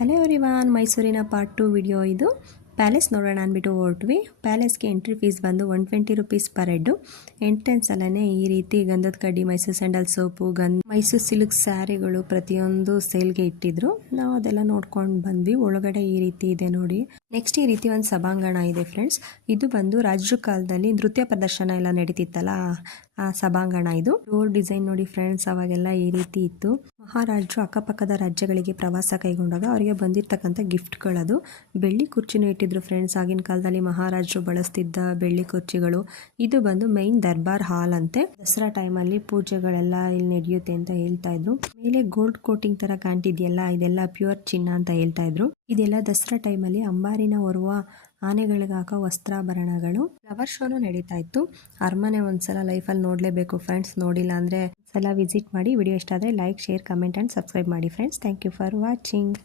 Hello everyone, ಮೈಸೂರಿನ part 2 video ಇದು. Palace ನೋಡೋಣ ಅಂದ್ಬಿಟ್ಟು ಹೊರಟ್ವಿ. ಪ್ಯಾಲೇಸ್ಗೆ ಎಂಟ್ರಿ ಫೀಸ್ ಬಂದು 120 ರುಪೀಸ್ ಪರ್ ಹೆಡ್. ಎಂಟ್ರೆನ್ಸ್ ಅಲ್ಲೇ ಈ ರೀತಿ ಗಂಧದ ಕಡ್ಡಿ, Mysore sandal soap, Mysore silk ಸ್ಯಾರಿಗಳು ಪ್ರತಿಯೊಂದು ಸೇಲ್ಗೆ ಇಟ್ಟಿದ್ರು. ನಾವು ಅದೆಲ್ಲ ನೋಡ್ಕೊಂಡು ಬಂದ್ವಿ. ಒಳಗಡೆ ಈ ರೀತಿ ಇದೆ ನೋಡಿ. ನೆಕ್ಸ್ಟ್ ಈ ರೀತಿ ಒಂದು ಸಭಾಂಗಣ ಇದೆ ಫ್ರೆಂಡ್ಸ್. ಇದು ಬಂದು ರಾಜರ ಕಾಲದಲ್ಲಿ ನೃತ್ಯ ಪ್ರದರ್ಶನ ಎಲ್ಲ ನಡೀತಿತ್ತಲ್ಲ, ಆ ಸಭಾಂಗಣ ಇದು. ಡೋರ್ ಡಿಸೈನ್ ನೋಡಿ ಫ್ರೆಂಡ್ಸ್, ಅವಾಗೆಲ್ಲ ಈ ರೀತಿ ಇತ್ತು. ಮಹಾರಾಜರು ಅಕ್ಕಪಕ್ಕದ ರಾಜ್ಯಗಳಿಗೆ ಪ್ರವಾಸ ಕೈಗೊಂಡಾಗ ಅವರಿಗೆ ಬಂದಿರತಕ್ಕಂಥ ಗಿಫ್ಟ್ಗಳದು. ಬೆಳ್ಳಿ ಕುರ್ಚಿನೂ ಇಟ್ಟಿದ್ರು ಫ್ರೆಂಡ್ಸ್. ಆಗಿನ ಕಾಲದಲ್ಲಿ ಮಹಾರಾಜರು ಬಳಸ್ತಿದ್ದ ಬೆಳ್ಳಿ ಕುರ್ಚಿಗಳು. ಇದು ಬಂದು ಮೈನ್ ದರ್ಬಾರ್ ಹಾಲ್ ಅಂತೆ. ದಸರಾ ಟೈಮಲ್ಲಿ ಪೂಜೆಗಳೆಲ್ಲ ಇಲ್ಲಿ ನಡೆಯುತ್ತೆ ಅಂತ ಹೇಳ್ತಾ ಇದ್ರು. ಮೇಲೆ ಗೋಲ್ಡ್ ಕೋಟಿಂಗ್ ತರ ಕಾಣ್ತಿದ್ಯಲ್ಲ, ಇದೆಲ್ಲ ಪ್ಯೂರ್ ಚಿನ್ನ ಅಂತ ಹೇಳ್ತಾ ಇದ್ರು. ಇದೆಲ್ಲ ದಸರಾ ಟೈಮಲ್ಲಿ ಅಂಬಾರಿನ ಹೊರುವ ಆನೆಗಳಿಗೆ ಹಾಕೋ ವಸ್ತ್ರಾಭರಣಗಳು. ಫ್ಲವರ್ ಶೋನು ನಡೀತಾ ಇತ್ತು. ಅರಮನೆ ಒಂದ್ಸಲ ಲೈಫಲ್ಲಿ ನೋಡಲೇಬೇಕು ಫ್ರೆಂಡ್ಸ್. ನೋಡಿಲ್ಲ ಅಂದರೆ ಸಲ ವಿಸಿಟ್ ಮಾಡಿ. ವಿಡಿಯೋ ಇಷ್ಟ ಆದರೆ like, share, comment and subscribe ಮಾಡಿ friends. Thank you for watching.